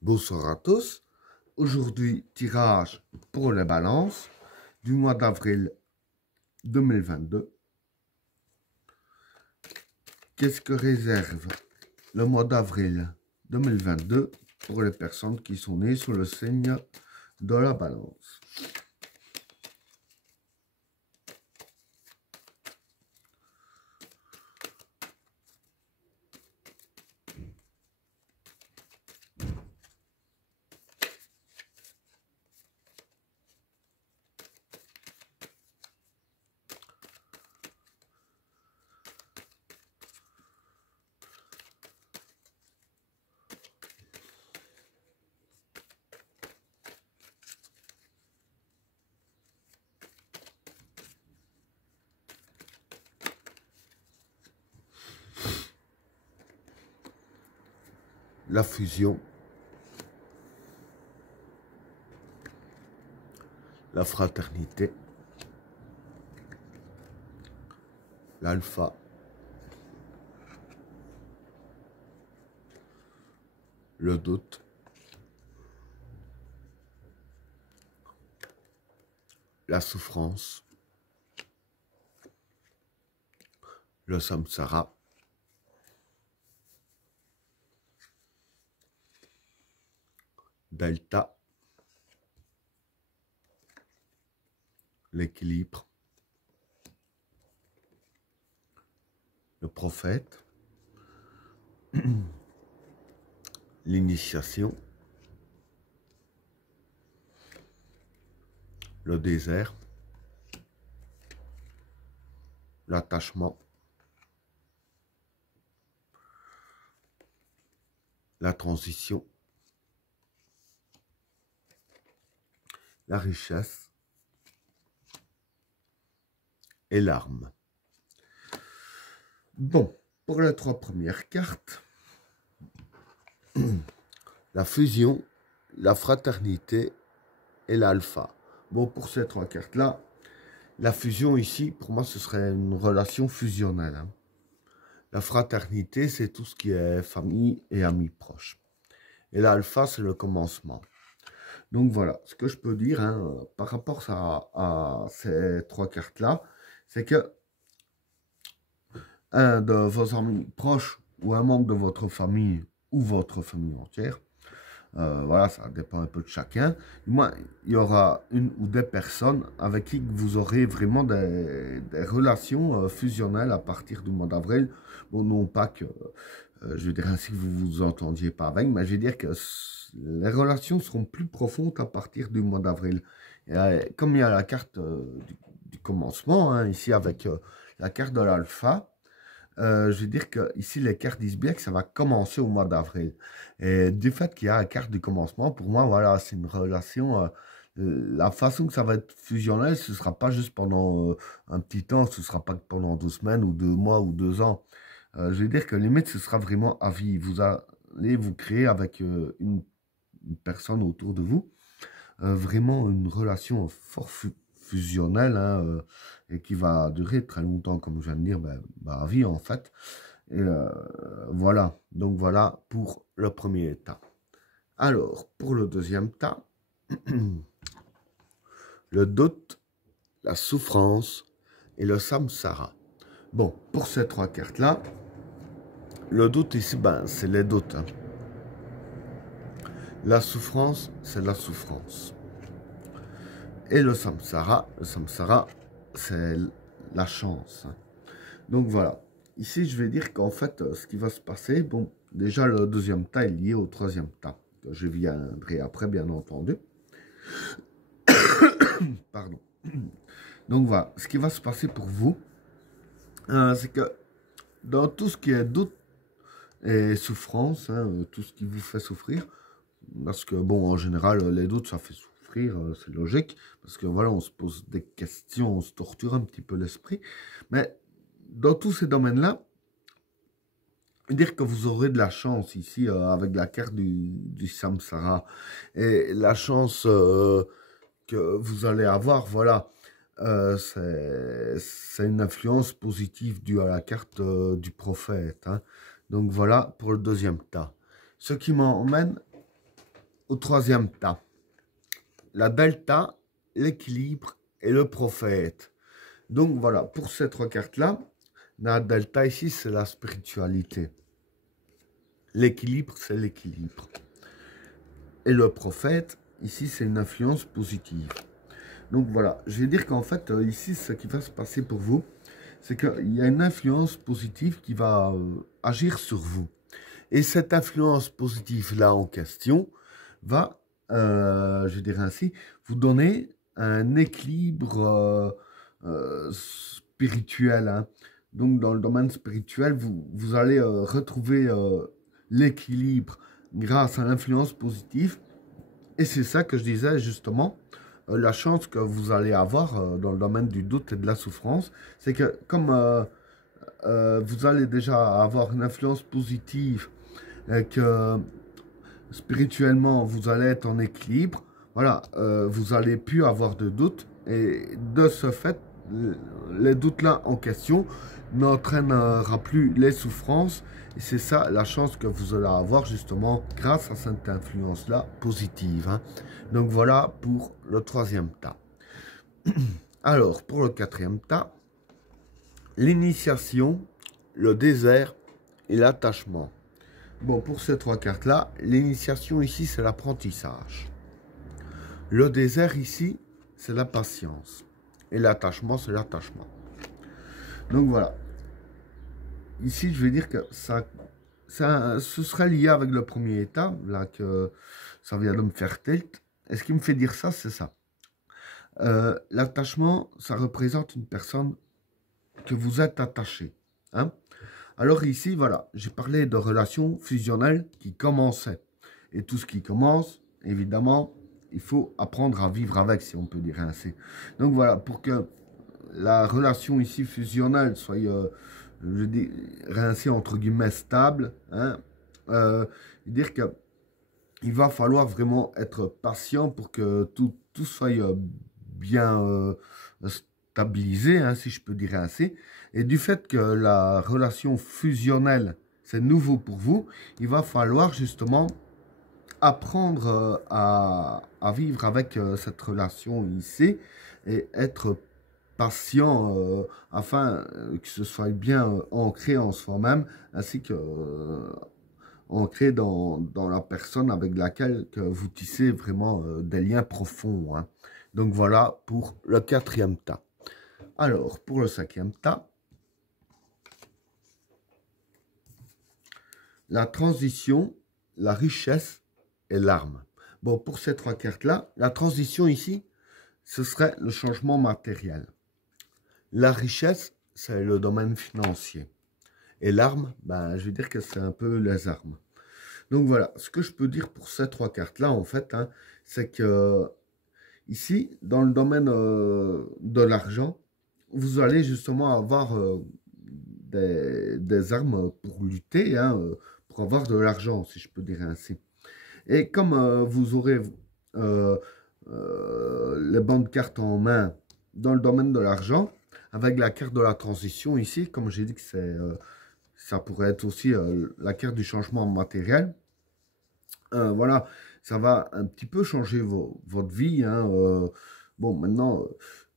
Bonsoir à tous. Aujourd'hui, tirage pour les balances du mois d'avril 2022. Qu'est-ce que réserve le mois d'avril 2022 pour les personnes qui sont nées sous le signe de la balance? La fusion, la fraternité, l'alpha, le doute, la souffrance, le samsara, delta, l'équilibre, le prophète, l'initiation, le désert, l'attachement, la transition, la richesse et l'arme. Bon, pour les trois premières cartes, la fusion, la fraternité et l'alpha. Bon, pour ces trois cartes-là, la fusion ici, pour moi, ce serait une relation fusionnelle. Hein. La fraternité, c'est tout ce qui est famille et amis proches. Et l'alpha, c'est le commencement. Donc voilà, ce que je peux dire hein, par rapport à ces trois cartes-là, c'est que un de vos amis proches ou un membre de votre famille ou votre famille entière, voilà, ça dépend un peu de chacun. Moi, il y aura une ou des personnes avec qui vous aurez vraiment des relations fusionnelles à partir du mois d'avril. Bon, non pas que, je veux dire ainsi que vous vous entendiez pas avec, mais je veux dire que les relations seront plus profondes à partir du mois d'avril. Comme il y a la carte du commencement, hein, ici avec la carte de l'alpha, je veux dire que ici les cartes disent bien que ça va commencer au mois d'avril. Et du fait qu'il y a la carte du commencement, pour moi, voilà, c'est une relation. La façon que ça va être fusionnel, ce ne sera pas juste pendant un petit temps, ce ne sera pas pendant 2 semaines ou 2 mois ou 2 ans. Je veux dire que limite, ce sera vraiment à vie. Vous allez vous créer avec une personne autour de vous vraiment une relation fort fusionnelle hein, et qui va durer très longtemps, comme je viens de dire, à vie en fait. Et voilà, donc voilà pour le premier état. Alors, pour le deuxième tas, le doute, la souffrance et le samsara. Bon, pour ces trois cartes-là, le doute ici, ben, c'est les doutes. Hein. La souffrance, c'est la souffrance. Et le samsara, c'est la chance. Donc voilà. Ici, je vais dire qu'en fait, ce qui va se passer, bon, déjà le deuxième tas est lié au troisième tas. Je viendrai après, bien entendu. Pardon. Donc voilà. Ce qui va se passer pour vous, c'est que dans tout ce qui est doute et souffrance, hein, tout ce qui vous fait souffrir, parce que bon, en général, les doutes, ça fait souffrir, c'est logique, parce que voilà, on se pose des questions, on se torture un petit peu l'esprit, mais dans tous ces domaines-là, dire que vous aurez de la chance ici avec la carte du samsara, et la chance que vous allez avoir, voilà, c'est une influence positive due à la carte du prophète, hein. Donc voilà pour le deuxième tas. Ce qui m'emmène au troisième tas. La delta, l'équilibre et le prophète. Donc voilà, pour ces trois cartes-là, la delta ici, c'est la spiritualité. L'équilibre, c'est l'équilibre. Et le prophète, ici, c'est une influence positive. Donc voilà, je vais dire qu'en fait, ici, ce qui va se passer pour vous, c'est qu'il y a une influence positive qui va agir sur vous. Et cette influence positive-là en question va, je dirais ainsi, vous donner un équilibre spirituel. Hein. Donc dans le domaine spirituel, vous allez retrouver l'équilibre grâce à l'influence positive. Et c'est ça que je disais justement, la chance que vous allez avoir dans le domaine du doute et de la souffrance, c'est que comme vous allez déjà avoir une influence positive et que spirituellement vous allez être en équilibre, voilà, vous n'allez plus avoir de doute et de ce fait, les doutes là en question n'entraînera plus les souffrances et c'est ça la chance que vous allez avoir justement grâce à cette influence là positive. Hein. Donc voilà pour le troisième tas. Alors pour le quatrième tas, l'initiation, le désert et l'attachement. Bon, pour ces trois cartes-là, l'initiation ici, c'est l'apprentissage. Le désert ici, c'est la patience. Et l'attachement, c'est l'attachement. Donc voilà. Ici, je vais dire que ce sera lié avec le premier état, là que ça vient de me faire tilt. Et ce qui me fait dire ça, c'est ça. L'attachement, ça représente une personne que vous êtes attaché. Hein? Alors ici, voilà, j'ai parlé de relations fusionnelles qui commençaient. Et tout ce qui commence, évidemment, il faut apprendre à vivre avec, si on peut dire ainsi. Donc voilà, pour que la relation ici fusionnelle soit, je dis, ainsi entre guillemets, stable, hein, dire que il va falloir vraiment être patient pour que tout soit bien stabilisé, hein, si je peux dire ainsi. Et du fait que la relation fusionnelle, c'est nouveau pour vous, il va falloir justement apprendre à vivre avec cette relation ici et être patient afin que ce soit bien ancré en soi-même ainsi que ancré dans la personne avec laquelle que vous tissez vraiment des liens profonds. Hein. Donc voilà pour le quatrième tas. Alors, pour le cinquième tas, la transition, la richesse et l'arme. Bon, pour ces trois cartes-là, la transition ici, ce serait le changement matériel. La richesse, c'est le domaine financier. Et l'arme, ben, je veux dire que c'est un peu les armes. Donc voilà, ce que je peux dire pour ces trois cartes-là, en fait, hein, c'est que ici, dans le domaine de l'argent, vous allez justement avoir des armes pour lutter, hein, pour avoir de l'argent, si je peux dire ainsi. Et comme vous aurez les bonnes cartes en main dans le domaine de l'argent, avec la carte de la transition ici, comme j'ai dit que ça pourrait être aussi la carte du changement matériel. Voilà, ça va un petit peu changer votre vie. Hein, bon, maintenant,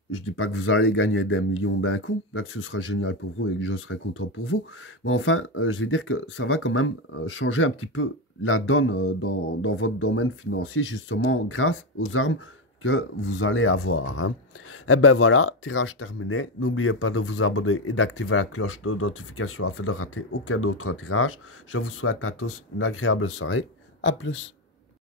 je ne dis pas que vous allez gagner des millions d'un coup, là que ce sera génial pour vous et que je serai content pour vous. Mais enfin, je vais dire que ça va quand même changer un petit peu la donne dans votre domaine financier, justement grâce aux armes que vous allez avoir. Hein. Et ben voilà, tirage terminé. N'oubliez pas de vous abonner et d'activer la cloche de notification afin de rater aucun autre tirage. Je vous souhaite à tous une agréable soirée. À plus.